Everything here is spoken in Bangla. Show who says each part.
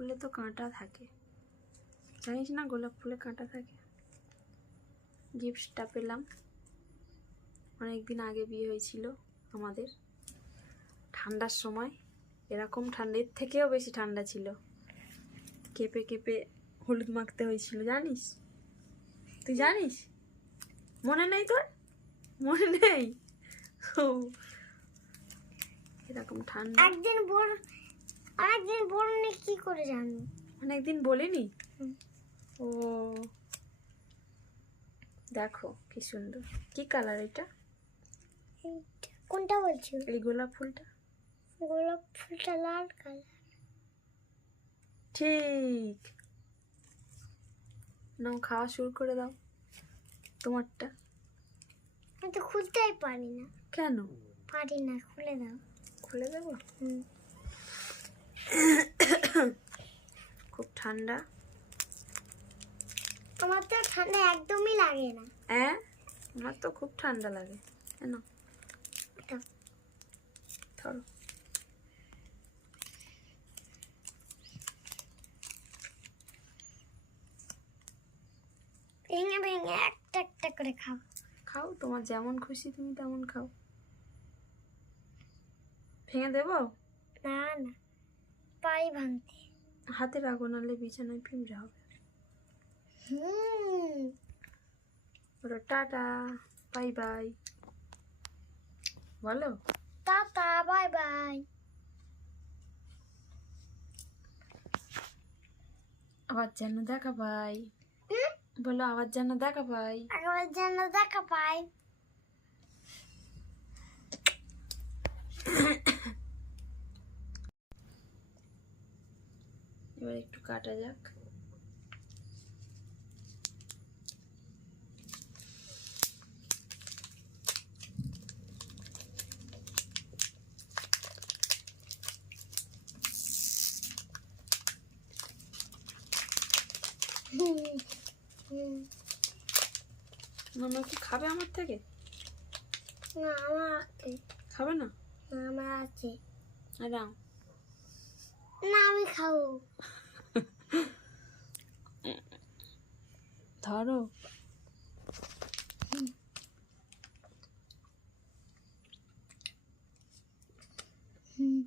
Speaker 1: ফুলে তো কাঁটা থাকে। জানিস না গোলাপ ফুলে কাঁটা থাকে? গিফটটা পেলাম। অনেক দিন আগে বিয়ে হয়েছিল আমাদের। ঠান্ডার সময় এরকম ঠান্ডার থেকেও বেশি ঠান্ডা ছিল। কেঁপে কেঁপে হলুদ মাখতে হয়েছিল জানিস? তুই জানিস? মনে নেই তোর? মনে নেই? ও, এরকম ঠান্ডা।
Speaker 2: একদিন বল একদিন বলনি কি করে জানব?
Speaker 1: অনেকদিন বলিনি। ও। দেখো কি সুন্দর। কি কালার এটা?
Speaker 2: কোনটা বলছো?
Speaker 1: এই গোলাপ ফুলটা?
Speaker 2: গোলাপ ফুলটা লাল কালার
Speaker 1: ঠিক। নাও খাওয়া শুরু করে দাও। তোমারটা?
Speaker 2: আমি তো খুলতেই পারি না।
Speaker 1: কেন?
Speaker 2: পারি না খুলে দাও।
Speaker 1: খুলে দেবো?
Speaker 2: হুম
Speaker 1: খুব ঠান্ডা?
Speaker 2: আমার তো ঠান্ডা একদমই লাগে না।
Speaker 1: হ্যাঁ আমার তো খুব ঠান্ডা লাগে। কেন। ধরো।
Speaker 2: ভেঙে ভেঙে একটা একটা করে খাও।
Speaker 1: খাও তোমার যেমন খুশি তুমি তেমন খাও। ভেঙে দেবো?
Speaker 2: না না। পাই ভাঙতে।
Speaker 1: হাতে রাখো নাহলে বিছানায় পিমড়ে হবে। বলো টাটা বাই বাই বলো।
Speaker 2: টাটা বাই বাই
Speaker 1: আবার যেন দেখা পাই। বলো আবার যেন দেখা পাই।
Speaker 2: আবার যেন দেখা পাই।
Speaker 1: একটু কাটা যাক। মামা কি খাবে আমার থেকে?
Speaker 2: না আমার
Speaker 1: খাবে না?
Speaker 2: আমার আছে। না আমি খাব।
Speaker 1: ধরো
Speaker 2: হুম